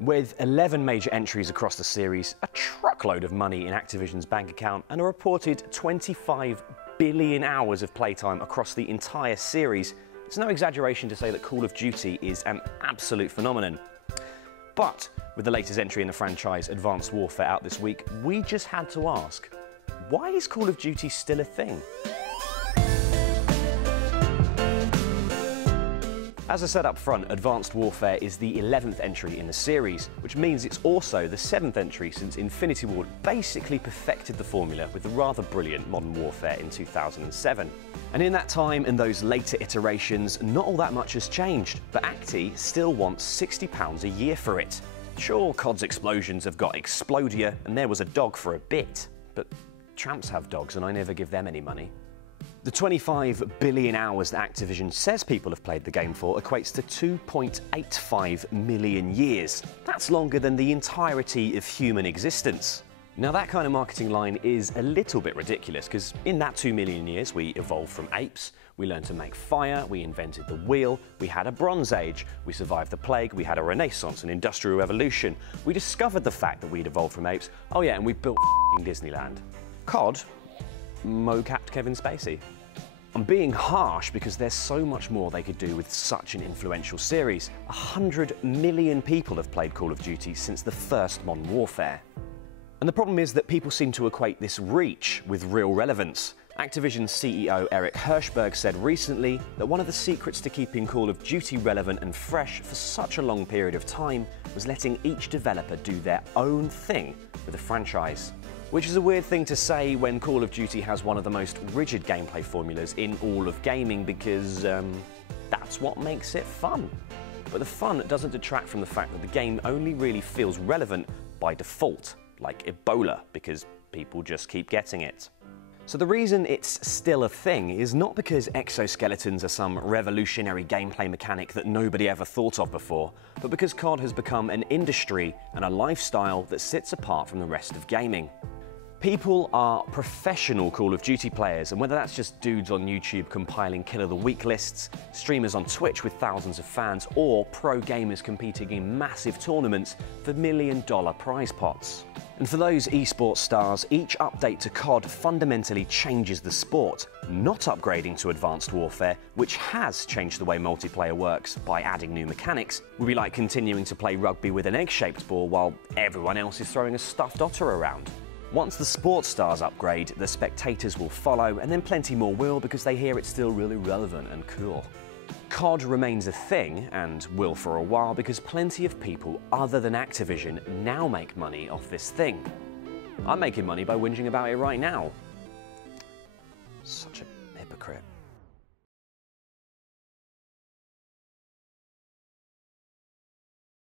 With 11 major entries across the series, a truckload of money in Activision's bank account, and a reported 25 billion hours of playtime across the entire series, it's no exaggeration to say that Call of Duty is an absolute phenomenon. But with the latest entry in the franchise, Advanced Warfare, out this week, we just had to ask, why is Call of Duty still a thing? As I said up front, Advanced Warfare is the 11th entry in the series, which means it's also the 7th entry since Infinity Ward basically perfected the formula with the rather brilliant Modern Warfare in 2007. And in that time and those later iterations, not all that much has changed, but Acti still wants £60 a year for it. Sure, COD's explosions have got Explodia, and there was a dog for a bit, but tramps have dogs and I never give them any money. The 25 billion hours that Activision says people have played the game for equates to 2.85 million years. That's longer than the entirety of human existence. Now that kind of marketing line is a little bit ridiculous, because in that 2 million years we evolved from apes, we learned to make fire, we invented the wheel, we had a Bronze Age, we survived the plague, we had a Renaissance, an Industrial Revolution, we discovered the fact that we'd evolved from apes, oh yeah, and we built Disneyland. COD mo-capped Kevin Spacey. I'm being harsh because there's so much more they could do with such an influential series. 100 million people have played Call of Duty since the first Modern Warfare. And the problem is that people seem to equate this reach with real relevance. Activision CEO Eric Hirshberg said recently that one of the secrets to keeping Call of Duty relevant and fresh for such a long period of time was letting each developer do their own thing with the franchise. Which is a weird thing to say when Call of Duty has one of the most rigid gameplay formulas in all of gaming, because that's what makes it fun. But the fun doesn't detract from the fact that the game only really feels relevant by default, like Ebola, because people just keep getting it. So the reason it's still a thing is not because exoskeletons are some revolutionary gameplay mechanic that nobody ever thought of before, but because COD has become an industry and a lifestyle that sits apart from the rest of gaming. People are professional Call of Duty players, and whether that's just dudes on YouTube compiling Kill of the Week lists, streamers on Twitch with thousands of fans, or pro gamers competing in massive tournaments for million-dollar prize pots. And for those esports stars, each update to COD fundamentally changes the sport, not upgrading to Advanced Warfare, which has changed the way multiplayer works by adding new mechanics. Would be like continuing to play rugby with an egg-shaped ball while everyone else is throwing a stuffed otter around. Once the sports stars upgrade, the spectators will follow, and then plenty more will because they hear it's still really relevant and cool. COD remains a thing, and will for a while, because plenty of people other than Activision now make money off this thing. I'm making money by whinging about it right now. Such a